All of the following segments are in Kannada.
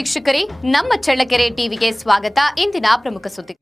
ವೀಕ್ಷಕರೇ, ನಮ್ಮ ಚಳ್ಳಕೆರೆ ಟಿವಿಗೆ ಸ್ವಾಗತ. ಇಂದಿನ ಪ್ರಮುಖ ಸುದ್ದಿ.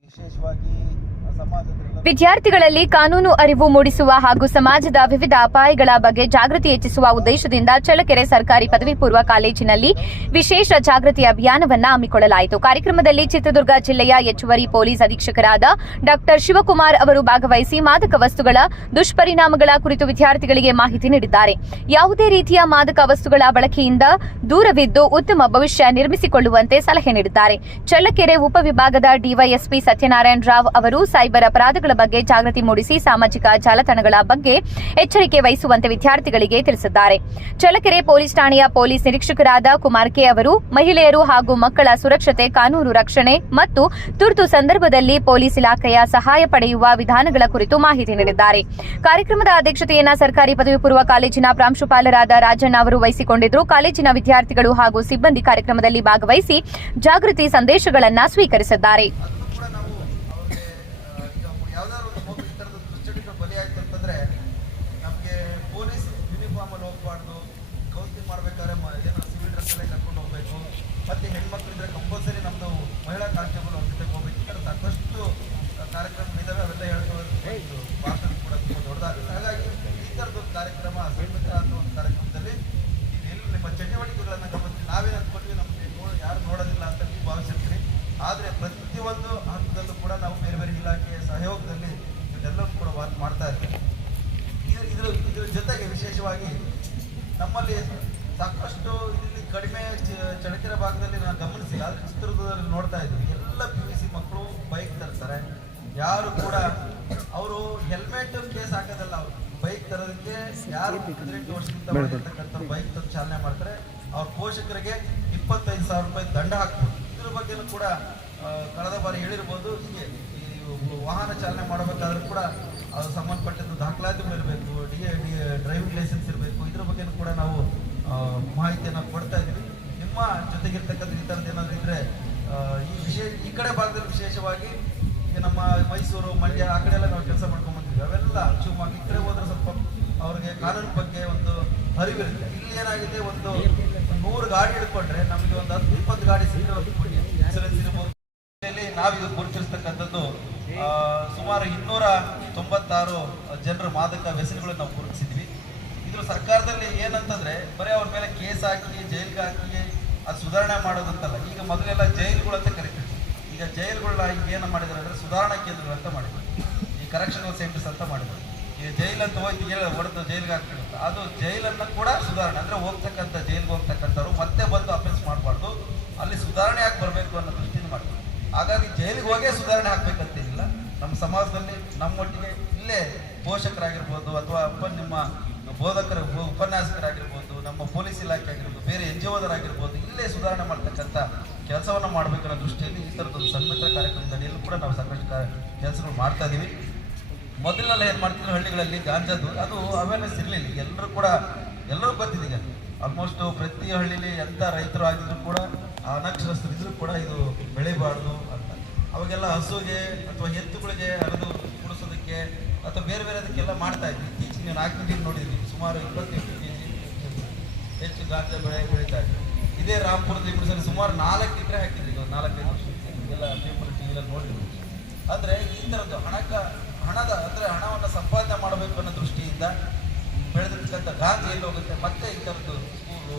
ವಿದ್ಯಾರ್ಥಿಗಳಲ್ಲಿ ಕಾನೂನು ಅರಿವು ಮೂಡಿಸುವ ಹಾಗೂ ಸಮಾಜದ ವಿವಿಧ ಅಪಾಯಗಳ ಬಗ್ಗೆ ಜಾಗೃತಿ ಹೆಚ್ಚಿಸುವ ಉದ್ದೇಶದಿಂದ ಚಳ್ಳಕೆರೆ ಸರ್ಕಾರಿ ಪದವಿ ಪೂರ್ವ ಕಾಲೇಜಿನಲ್ಲಿ ವಿಶೇಷ ಜಾಗೃತಿ ಅಭಿಯಾನವನ್ನು ಹಮ್ಮಿಕೊಳ್ಳಲಾಯಿತು. ಕಾರ್ಯಕ್ರಮದಲ್ಲಿ ಚಿತ್ರದುರ್ಗ ಜಿಲ್ಲೆಯ ಹೆಚ್ಚುವರಿ ಪೊಲೀಸ್ ಅಧೀಕ್ಷಕರಾದ ಡಾ ಶಿವಕುಮಾರ್ ಅವರು ಭಾಗವಹಿಸಿ ಮಾದಕ ವಸ್ತುಗಳ ದುಷ್ಪರಿಣಾಮಗಳ ಕುರಿತು ವಿದ್ಯಾರ್ಥಿಗಳಿಗೆ ಮಾಹಿತಿ ನೀಡಿದ್ದಾರೆ. ಯಾವುದೇ ರೀತಿಯ ಮಾದಕ ವಸ್ತುಗಳ ಬಳಕೆಯಿಂದ ದೂರವಿದ್ದು ಉತ್ತಮ ಭವಿಷ್ಯ ನಿರ್ಮಿಸಿಕೊಳ್ಳುವಂತೆ ಸಲಹೆ ನೀಡಿದ್ದಾರೆ. ಚಳ್ಳಕೆರೆ ಉಪವಿಭಾಗದ ಡಿವೈಎಸ್ಪಿ ಸತ್ಯನಾರಾಯಣ ರಾವ್ ಅವರು ಸೈಬರ್ ಅಪರಾಧಗಳ ಬಗ್ಗೆ ಜಾಗೃತಿ ಮೂಡಿಸಿ ಸಾಮಾಜಿಕ ಜಾಲತಾಣಗಳ ಬಗ್ಗೆ ಎಚ್ಚರಿಕೆ ವಹಿಸುವಂತೆ ವಿದ್ಯಾರ್ಥಿಗಳಿಗೆ ತಿಳಿಸಿದ್ದಾರೆ. ಚಳ್ಳಕೆರೆ ಪೊಲೀಸ್ ಠಾಣೆಯ ಪೊಲೀಸ್ ನಿರೀಕ್ಷಕರಾದ ಕುಮಾರ್ ಕೆ ಅವರು ಮಹಿಳೆಯರು ಹಾಗೂ ಮಕ್ಕಳ ಸುರಕ್ಷತೆ, ಕಾನೂನು ರಕ್ಷಣೆ ಮತ್ತು ತುರ್ತು ಸಂದರ್ಭದಲ್ಲಿ ಪೊಲೀಸ್ ಇಲಾಖೆಯ ಸಹಾಯ ಪಡೆಯುವ ವಿಧಾನಗಳ ಕುರಿತು ಮಾಹಿತಿ ನೀಡಿದ್ದಾರೆ. ಕಾರ್ಯಕ್ರಮದ ಅಧ್ಯಕ್ಷತೆಯನ್ನು ಸರ್ಕಾರಿ ಪದವಿ ಪೂರ್ವ ಕಾಲೇಜಿನ ಪ್ರಾಂಶುಪಾಲರಾದ ರಾಜಣ್ಣ ಅವರು ವಹಿಸಿಕೊಂಡಿದ್ದರು. ಕಾಲೇಜಿನ ವಿದ್ಯಾರ್ಥಿಗಳು ಹಾಗೂ ಸಿಬ್ಬಂದಿ ಕಾರ್ಯಕ್ರಮದಲ್ಲಿ ಭಾಗವಹಿಸಿ ಜಾಗೃತಿ ಸಂದೇಶಗಳನ್ನು ಸ್ವೀಕರಿಸಿದ್ದಾರೆ. ಮತ್ತು ಹೆಣ್ಮಕ್ಳಿದ್ರೆ ಕಂಪಲ್ಸರಿ ನಮ್ಮದು ಮಹಿಳಾ ಕಾನ್ಸ್ಟೇಬಲ್ ಅವ್ರ ಜೊತೆಗೆ ಹೋಗ್ಬೇಕು. ಈ ಥರ ಸಾಕಷ್ಟು ಕಾರ್ಯಕ್ರಮಗಳಿದ್ದಾವೆ. ಅವೆಲ್ಲ ಹೇಳ್ಕೊಂಡು ಭಾಷಣ ಕೂಡ ತುಂಬ ದೊಡ್ಡದಾಗುತ್ತೆ. ಹಾಗಾಗಿ ಈ ಥರದೊಂದು ಕಾರ್ಯಕ್ರಮ ಸಂಯುಕ್ತ ಅನ್ನೋ ಒಂದು ಕಾರ್ಯಕ್ರಮದಲ್ಲಿ ನೀವೆಲ್ಲೂ ನಿಮ್ಮ ಚಟುವಟಿಕೆಗಳನ್ನು ಗಮನಿಸಿ. ನಾವೇ ಅಂದ್ಕೊಟ್ವಿ ನಮಗೆ ಯಾರು ನೋಡೋದಿಲ್ಲ ಅಂತ ನೀವು ಭಾವಿಸಿರ್ತೀರಿ. ಆದರೆ ಪ್ರತಿಯೊಂದು ಹಂತದಲ್ಲೂ ಕೂಡ ನಾವು ಬೇರೆ ಬೇರೆ ಇಲಾಖೆಯ ಸಹಯೋಗದಲ್ಲಿ ಇದೆಲ್ಲವೂ ಕೂಡ ಮಾಡ್ತಾ ಇರ್ತೀವಿ. ಇದ್ರ ಜೊತೆಗೆ ವಿಶೇಷವಾಗಿ ನಮ್ಮಲ್ಲಿ ಸಾಕಷ್ಟು ಇಲ್ಲಿ ಕಡಿಮೆ ಚಳ್ಳಕೆರೆ ಭಾಗದಲ್ಲಿ ನಾನು ಗಮನಿಸಿಲ್ಲ, ಆದರೆ ಚಿತ್ರದುರ್ಗದಲ್ಲಿ ನೋಡ್ತಾ ಇದ್ವಿ. ಎಲ್ಲ PUC ಮಕ್ಕಳು ಬೈಕ್ ತರ್ತಾರೆ. ಯಾರು ಕೂಡ ಅವರು ಹೆಲ್ಮೆಟ್ ಕೇಸ್ ಹಾಕೋದಲ್ಲ, ಅವರು ಬೈಕ್ ತರೋದಕ್ಕೆ ಯಾರು 18 ವರ್ಷದಿಂದ ಮಾಡಿರ್ತಕ್ಕಂಥ ಬೈಕ್ ತಂದು ಚಾಲನೆ ಮಾಡ್ತಾರೆ ಅವ್ರ ಪೋಷಕರಿಗೆ 25,000 ರೂಪಾಯಿ ದಂಡ ಹಾಕ್ಬೋದು. ಇದ್ರ ಬಗ್ಗೆನೂ ಕೂಡ ಕಳೆದ ಬಾರಿ ಹೇಳಿರ್ಬೋದು. ಹೀಗೆ ಈ ವಾಹನ ಚಾಲನೆ ಮಾಡಬೇಕಾದ್ರೂ ಕೂಡ ಅದು ಸಂಬಂಧಪಟ್ಟದ್ದು ದಾಖಲಾತಿಗಳು ಇರಬೇಕು, ಡ್ರೈವಿಂಗ್ ಲೈಸೆನ್ಸ್ ಇರಬೇಕು. ಇದ್ರ ಬಗ್ಗೆನೂ ಕೂಡ ನಾವು ಮಾಹಿತಿಯನ್ನು ಕೊಡ್ತಾ ಇದ್ದೀವಿ. ನಿಮ್ಮ ಜೊತೆಗಿರ್ತಕ್ಕಂಥ ಈ ಥರದ್ದು ಏನಾದರೂ ಇದ್ದರೆ ಈ ಕಡೆ ಭಾಗದಲ್ಲಿ ವಿಶೇಷವಾಗಿ ಈಗ ನಮ್ಮ ಮೈಸೂರು, ಮಂಡ್ಯ ಆ ಕಡೆ ಎಲ್ಲ ನಾವು ಕೆಲಸ ಮಾಡ್ಕೊಂಡ್ಬಂದಿದ್ವಿ. ಅವೆಲ್ಲ ಶಿವಮೊಗ್ಗ ಈ ಕಡೆ ಹೋದ್ರೆ ಸ್ವಲ್ಪ ಅವ್ರಿಗೆ ಕಾನೂನು ಬಗ್ಗೆ ಒಂದು ಅರಿವಿರುತ್ತೆ. ಇಲ್ಲಿ ಏನಾಗಿದೆ, ಒಂದು 100 ಗಾಡಿ ಹಿಡ್ಕೊಂಡ್ರೆ ನಮಗೆ ಒಂದು 10-20 ಗಾಡಿ ಇನ್ಸೂರೆನ್ಸ್ ಇರ್ಬೋದು. ನಾವೀಗ ಗುರುತಿಸ್ತಕ್ಕಂಥದ್ದು ಸುಮಾರು 296 ಜನರು ಮಾದಕ ವ್ಯಸನಗಳನ್ನು ನಾವು ಗುರುತಿಸಿದ್ವಿ. ಇದು ಸರ್ಕಾರದಲ್ಲಿ ಏನಂತಂದ್ರೆ ಬರೀ ಅವ್ರ ಮೇಲೆ ಕೇಸ್ ಹಾಕಿ ಜೈಲ್ಗೆ ಹಾಕಿ ಅದು ಸುಧಾರಣೆ ಮಾಡೋದಂತಲ್ಲ. ಈಗ ಮೊದಲೆಲ್ಲ ಜೈಲುಗಳು ಅಂತ ಕರಿತೀವಿ. ಈಗ ಜೈಲುಗಳನ್ನ ಈಗ ಏನು ಮಾಡಿದ್ದಾರೆ ಅಂದರೆ ಸುಧಾರಣಾ ಕೇಂದ್ರಗಳು ಅಂತ ಮಾಡಿದ್ರು. ಈ ಕರೆಕ್ಷನಲ್ ಸೆಂಟರ್ಸ್ ಅಂತ ಮಾಡಿದ್ರು. ಈಗ ಜೈಲ್ ಅಂತ ಹೋಗಿ ಹೊಡೆದು ಜೈಲಿಗೆ ಹಾಕ್ತಿರುತ್ತೆ. ಅದು ಜೈಲನ್ನು ಕೂಡ ಸುಧಾರಣೆ ಅಂದರೆ ಹೋಗ್ತಕ್ಕಂಥ ಜೈಲಿಗೆ ಹೋಗ್ತಕ್ಕಂಥವ್ರು ಮತ್ತೆ ಬಂದು ಅಫೆನ್ಸ್ ಮಾಡಬಾರ್ದು, ಅಲ್ಲಿ ಸುಧಾರಣೆ ಯಾಕೆ ಬರಬೇಕು ಅನ್ನೋ ದೃಷ್ಟಿಯಿಂದ ಮಾಡ್ತಾರೆ. ಹಾಗಾಗಿ ಜೈಲಿಗೆ ಹೋಗೇ ಸುಧಾರಣೆ ಹಾಕ್ಬೇಕಂತೇನಿಲ್ಲ. ನಮ್ಮ ಸಮಾಜದಲ್ಲಿ ನಮ್ಮೊಟ್ಟಿಗೆ ಇಲ್ಲೇ ಪೋಷಕರಾಗಿರ್ಬೋದು ಅಥವಾ ನಿಮ್ಮ ಬೋಧಕರ ಉಪನ್ಯಾಸಕರಾಗಿರ್ಬೋದು, ನಮ್ಮ ಪೊಲೀಸ್ ಇಲಾಖೆ ಆಗಿರ್ಬೋದು, ಬೇರೆ NGOದರಾಗಿರ್ಬೋದು, ಇಲ್ಲೇ ಸುಧಾರಣೆ ಮಾಡ್ತಕ್ಕಂಥ ಕೆಲಸವನ್ನು ಮಾಡಬೇಕನ್ನೋ ದೃಷ್ಟಿಯಲ್ಲಿ ಈ ಥರದೊಂದು ಸನ್ಮಿತ್ರ ಕಾರ್ಯಕ್ರಮದಲ್ಲಿಯೂ ಕೂಡ ನಾವು ಸಾಕಷ್ಟು ಕೆಲಸಗಳು ಮಾಡ್ತಾ ಇದ್ದೀವಿ. ಮೊದಲೆಲ್ಲ ಏನು ಮಾಡ್ತಿದ್ರು, ಹಳ್ಳಿಗಳಲ್ಲಿ ಗಾಂಜಾದು ಅದು ಅವೇರ್ನೆಸ್ ಇರಲಿಲ್ಲ. ಎಲ್ಲರೂ ಗೊತ್ತಿದೆ. ಈಗ ಆಲ್ಮೋಸ್ಟ್ ಪ್ರತಿ ಹಳ್ಳಿಲಿ ಎಂಥ ರೈತರು ಆಗಿದ್ರು ಕೂಡ ಅನಕ್ಷರಸ್ಥರು ಇದ್ರೂ ಕೂಡ ಇದು ಬೆಳಿಬಾರ್ದು ಅಂತ. ಅವಾಗೆಲ್ಲ ಹಸುಗೆ ಅಥವಾ ಎತ್ತುಗಳಿಗೆ ಹರಿದು ಕುಡಿಸೋದಕ್ಕೆ ಅಥವಾ ಬೇರೆ ಅದಕ್ಕೆಲ್ಲ ಮಾಡ್ತಾ ಇದ್ವಿ. ಇತ್ತೀಚೆಗೆ 4 ನೀರು ನೋಡಿದ್ವಿ, ಸುಮಾರು 28 kg ಹೆಚ್ಚು ಗಾಂಜಾ ಬೆಳೀತಾ ಇದ್ವಿ. ಇದೇ ರಾಮಪುರದಲ್ಲಿ ಬಿಡಿಸಲು ಸುಮಾರು 4 ಎಕರೆ ಹಾಕಿದ್ವಿ. 4-5 ವರ್ಷಕ್ಕೆ ಎಲ್ಲ ಪೇಪರ್ TV ನೋಡಿದ್ವಿ. ಅಂದರೆ ಈ ಥರದ್ದು ಹಣವನ್ನು ಸಂಪಾದನೆ ಮಾಡಬೇಕು ಅನ್ನೋ ದೃಷ್ಟಿಯಿಂದ ಬೆಳೆದಿರ್ತಕ್ಕಂಥ ಗಾಂಜಾ ಎಲ್ಲಿ ಹೋಗುತ್ತೆ, ಮತ್ತೆ ಈ ಥರದ್ದು ಸ್ಕೂಲು